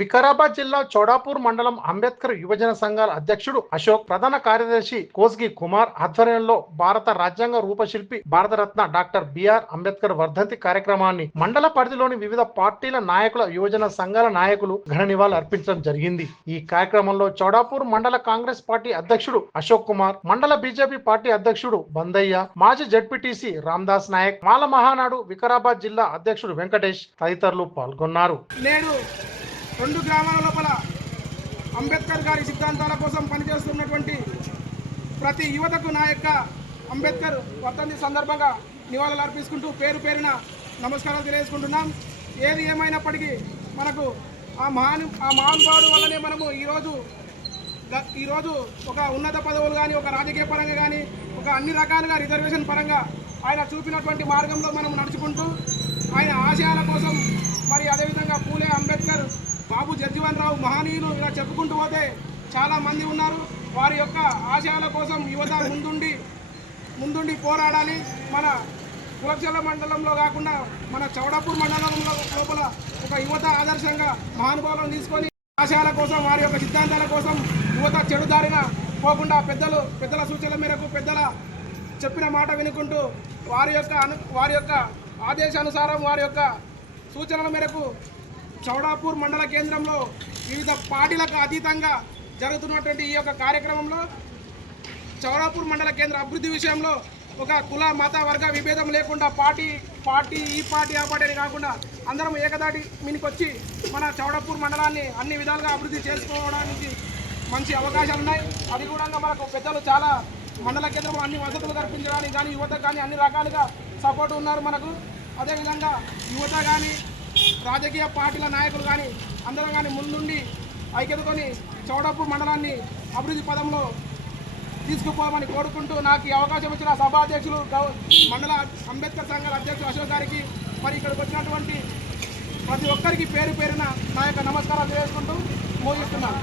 వికారాబాద్ జిల్లా చౌడాపూర్ మండలం అంబేద్కర్ యువజన సంఘాల అధ్యక్షుడు అశోక్, ప్రధాన కార్యదర్శి కోస్గి కుమార్ ఆధ్వర్యంలో భారత రాజ్యాంగ రూపశిల్పి భారతరత్న డాక్టర్ బిఆర్ అంబేద్కర్ వర్ధంతి కార్యక్రమాన్ని మండల పరిధిలోని వివిధ పార్టీల నాయకుల, యువజన సంఘాల నాయకులు ఘన నివాళులు అర్పించడం జరిగింది. ఈ కార్యక్రమంలో చౌడాపూర్ మండల కాంగ్రెస్ పార్టీ అధ్యక్షుడు అశోక్ కుమార్, మండల బీజేపీ పార్టీ అధ్యక్షుడు బందయ్య, మాజీ జడ్పీటీసీ రామదాస్ నాయక్, మాల మహానాడు వికారాబాద్ జిల్లా అధ్యక్షుడు వెంకటేష్ తదితరులు పాల్గొన్నారు. రెండు గ్రామాల లోపల అంబేద్కర్ గారి సిద్ధాంతాల కోసం పనిచేస్తున్నటువంటి ప్రతి యువతకు నా యొక్క అంబేద్కర్ వర్ధంతి సందర్భంగా నివాళులు అర్పించుకుంటూ పేరు పేరున నమస్కారాలు తెలియజేసుకుంటున్నాం. ఏది ఏమైనప్పటికీ మనకు ఆ మహానుభావుడు వల్లనే మనము ఈరోజు ఒక ఉన్నత పదవులు కానీ, ఒక రాజకీయ పరంగా కానీ, ఒక అన్ని రకాలుగా రిజర్వేషన్ పరంగా ఆయన చూపినటువంటి మార్గంలో మనం నడుచుకుంటూ ఆయన ఆశయాల కోసం, మరి అదేవిధంగా పూలే అంబేద్కర్, బాబు జగ్జీవన్ రావు మహనీయులు ఇలా చెప్పుకుంటూ పోతే చాలామంది ఉన్నారు. వారి యొక్క ఆశయాల కోసం యువత ముందుండి పోరాడాలి. మన కులచల మండలంలో కాకుండా మన చౌడాపూర్ మండలంలో లోపల ఒక యువత ఆదర్శంగా మహానుభావులను తీసుకొని ఆశయాల కోసం, వారి యొక్క సిద్ధాంతాల కోసం యువత చెడుదారిన పోకుండా పెద్దల సూచనల మేరకు, పెద్దల చెప్పిన మాట వినుకుంటూ వారి యొక్క ఆదేశానుసారం, వారి యొక్క సూచనల మేరకు చౌడాపూర్ మండల కేంద్రంలో వివిధ పార్టీలకు అతీతంగా జరుగుతున్నటువంటి ఈ యొక్క కార్యక్రమంలో చౌడాపూర్ మండల కేంద్ర అభివృద్ధి విషయంలో ఒక కుల, మత, వర్గ విభేదం లేకుండా పార్టీ ఈ పార్టీ ఆ పార్టీ అని కాకుండా అందరం ఏకదాటి మీనికొచ్చి మన చౌడాపూర్ మండలాన్ని అన్ని విధాలుగా అభివృద్ధి చేసుకోవడానికి మంచి అవకాశాలు ఉన్నాయి. అది కూడా మనకు పెద్దలు చాలా మండల కేంద్రంలో అన్ని వసతులు కల్పించడానికి కానీ, యువత కానీ అన్ని రకాలుగా సపోర్ట్ ఉన్నారు మనకు. అదేవిధంగా యువత కానీ, రాజకీయ పార్టీల నాయకులు కానీ అందరం కానీ ముందుండి ఐక్యతతోని చౌడాపూర్ మండలాన్ని అభివృద్ధి పదంలో తీసుకుపోవాలని కోరుకుంటూ నాకు ఈ అవకాశం ఇచ్చిన సభాధ్యక్షులు, మండల అంబేద్కర్ సంఘాల అధ్యక్షులు అశోక్ గారికి, మరి ఇక్కడికి వచ్చినటువంటి ప్రతి ఒక్కరికి పేరు పేరున నా యొక్క నమస్కారాలు తెలియజేసుకుంటూ ముగిస్తున్నాను.